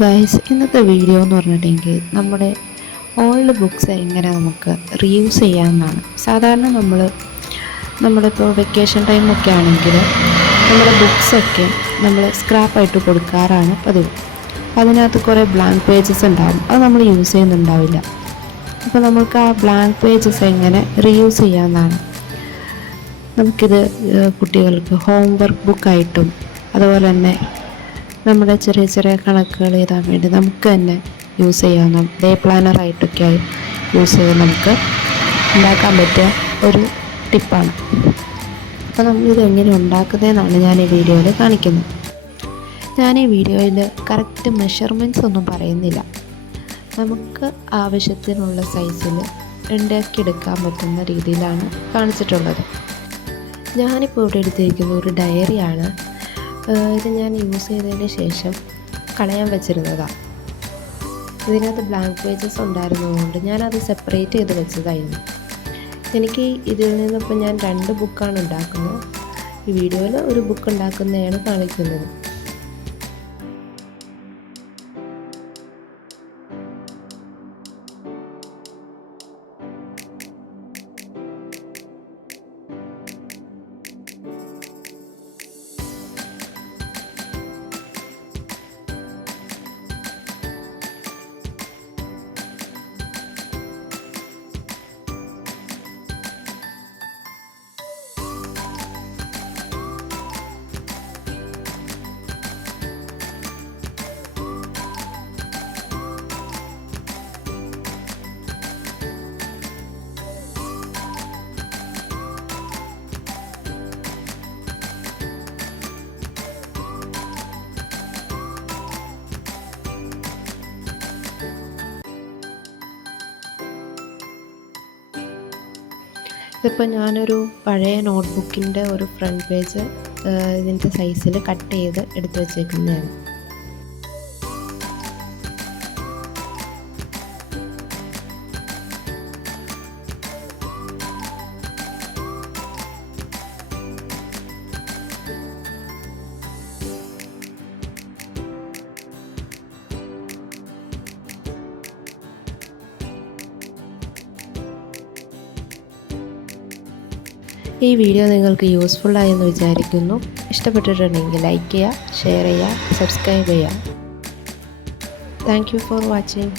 Guys, ഇന്നത്തെ video എന്ന് പറഞ്ഞിട്ടുണ്ടെങ്കിൽ നമ്മുടെ ഓൾഡ് ബുക്ക്സ് എങ്ങനെ നമുക്ക് റീയൂസ് ചെയ്യാമെന്നാണ്. സാധാരണ നമ്മളിപ്പോൾ വെക്കേഷൻ ടൈമൊക്കെ ആണെങ്കിൽ നമ്മുടെ ബുക്സൊക്കെ നമ്മൾ സ്ക്രാപ്പായിട്ട് കൊടുക്കാറാണ് പതിവ്. അതിനകത്ത് കുറേ ബ്ലാങ്ക് പേജസ് ഉണ്ടാകും, അത് നമ്മൾ യൂസ് ചെയ്യുന്നുണ്ടാവില്ല. അപ്പോൾ നമുക്ക് ആ ബ്ലാങ്ക് പേജസ് എങ്ങനെ റീയൂസ് ചെയ്യാമെന്നാണ്. നമുക്കിത് കുട്ടികൾക്ക് ഹോംവർക്ക് ബുക്കായിട്ടും അതുപോലെ തന്നെ നമ്മുടെ ചെറിയ ചെറിയ കണക്കുകൾ എഴുതാൻ വേണ്ടി നമുക്ക് തന്നെ യൂസ് ചെയ്യാവുന്ന ഡേ പ്ലാനറായിട്ടൊക്കെയായി യൂസ് ചെയ്ത് നമുക്ക് ഉണ്ടാക്കാൻ പറ്റിയ ഒരു ടിപ്പാണ്. അപ്പോൾ നമ്മളിത് എങ്ങനെ ഉണ്ടാക്കുന്നതെന്നാണ് ഞാൻ ഈ വീഡിയോയിൽ കാണിക്കുന്നത്. ഞാൻ ഈ വീഡിയോയിൽ കറക്റ്റ് മെഷർമെൻറ്റ്സ് ഒന്നും പറയുന്നില്ല. നമുക്ക് ആവശ്യത്തിനുള്ള സൈസിൽ ഉണ്ടാക്കി എടുക്കാൻ പറ്റുന്ന രീതിയിലാണ് കാണിച്ചിട്ടുള്ളത്. ഞാനിപ്പോൾ ഇവിടെ എടുത്തിരിക്കുന്ന ഒരു ഡയറിയാണ്. ഇത് ഞാൻ യൂസ് ചെയ്തതിന് ശേഷം കളയാൻ വെച്ചിരുന്നതാണ്. ഇതിനകത്ത് ബ്ലാങ്ക് പേജസ് ഉണ്ടായിരുന്നതുകൊണ്ട് ഞാനത് സെപ്പറേറ്റ് ചെയ്ത് വെച്ചതായിരുന്നു. എനിക്ക് ഇതിൽ നിന്നിപ്പോൾ ഞാൻ 2 ബുക്കാണ് ഉണ്ടാക്കുന്നത്. ഈ വീഡിയോയിൽ ഒരു ബുക്ക് ഉണ്ടാക്കുന്നതാണ് കാണിക്കുന്നത്. ഇതിപ്പോൾ ഞാനൊരു പഴയ നോട്ട്ബുക്കിൻ്റെ ഒരു ഫ്രണ്ട് പേജ് ഇതിൻ്റെ സൈസിൽ കട്ട് ചെയ്ത് എടുത്തു വച്ചേക്കുന്നതാണ്. ഈ വീഡിയോ നിങ്ങൾക്ക് യൂസ്ഫുള്ളായെന്ന് വിചാരിക്കുന്നു. ഇഷ്ടപ്പെട്ടിട്ടുണ്ടെങ്കിൽ ലൈക്ക് ചെയ്യുക, ഷെയർ ചെയ്യുക, സബ്സ്ക്രൈബ് ചെയ്യുക. Thank you for watching.